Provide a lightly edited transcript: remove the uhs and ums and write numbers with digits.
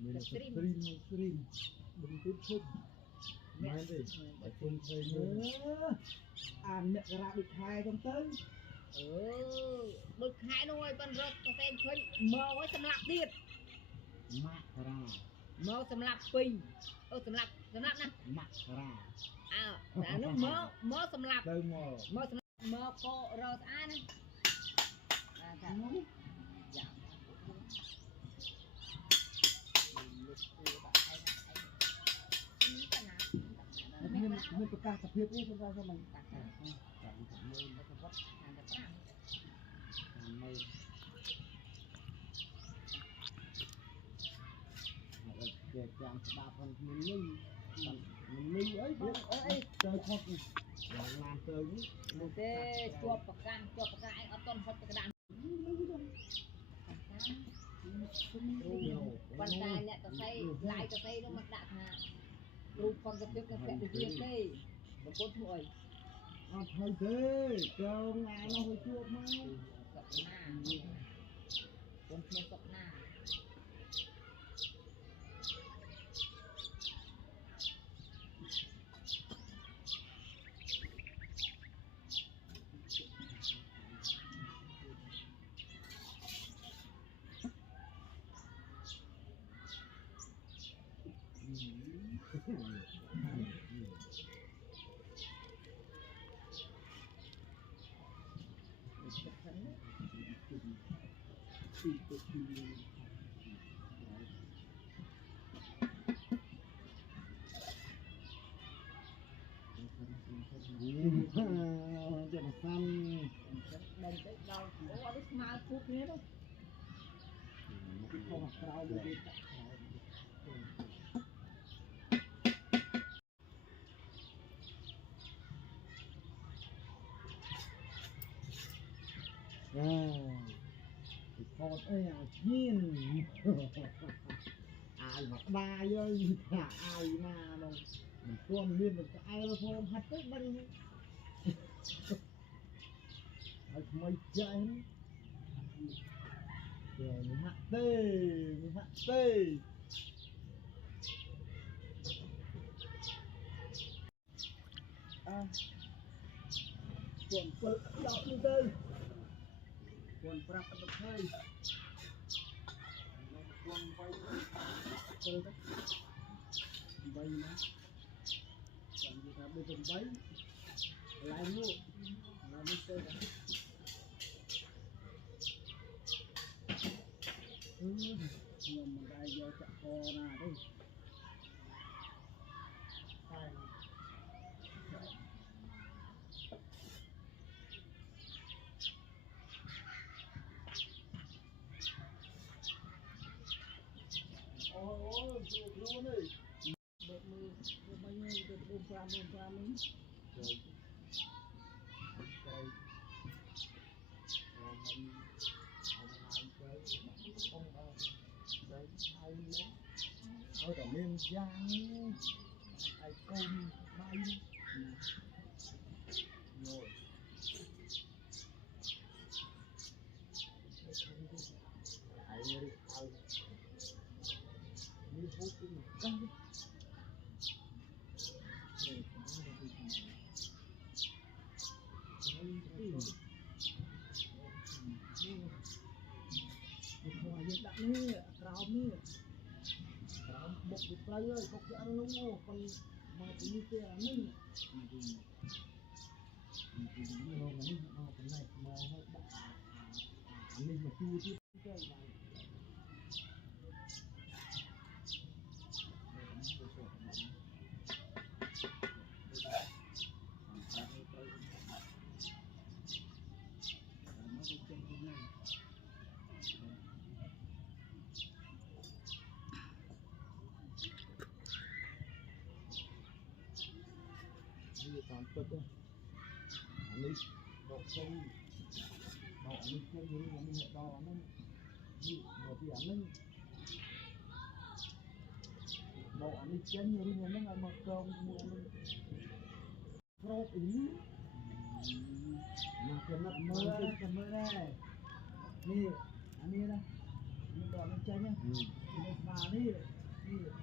stream đừng tiếp xúc mai đi phải chung thấy nữa ăn nhận ra được hai con tới được hai thôi con rớt có xem khơi mơ với sầm lạp tiệt mạc ra mơ sầm lạp pì sầm lạp nè mạc ra đã nước mơ sầm lạp mơ cô rớt ai nè mình có cả tập hiệp ấy chúng ta cho mình để chạm đạp phần mình lưu ấy chơi khóc làm chơi một cái chụp cái anh ở tuần phật cái đàn con trai lại có say nó mặc đạn hà rụp con cái tiếp nó được riêng đây một con chuỗi thôi thế cho ngài nó hơi chuột mà sọc na con chuột sọc na Jangan sam dan kalau harus masuk ni tu kau kerau begitu con ơi nhìn ai mà ba ơi thả ai mà đâu mình con liên được ai nó thôi hắt tới đây ai mấy chạy rồi mình hắt tê quần phật đọc như thế quần phật đọc hơi quần vay chơi đó vay nữa còn người ta bây giờ vay lại luôn làm như thế đó nhưng mà đây giờ chặt co ra đây luôn đi được mưa bao nhiêu được ôm qua mình rồi cây thôi cả lên giang ai công bay rồi ai đi ai đi hút cái một cáiนี่เราบกไปเลยบกจะเอาลงโอ้คนมาที่นี่เสียนี่เราไม่เอาไปไหนมองให้บ้านี่มาดูที่ใกล้ไปtoàn cực thôi, anh đi độ sâu, độ anh chơi như là mình hiện đo nó đi một thì anh độ anh đi chơi như là nó là một cơm mua mình pro ý mà cái mặt mưa đây, nè anh đi đây, mình độ anh chơi nhá, นี่เลยนี่เลย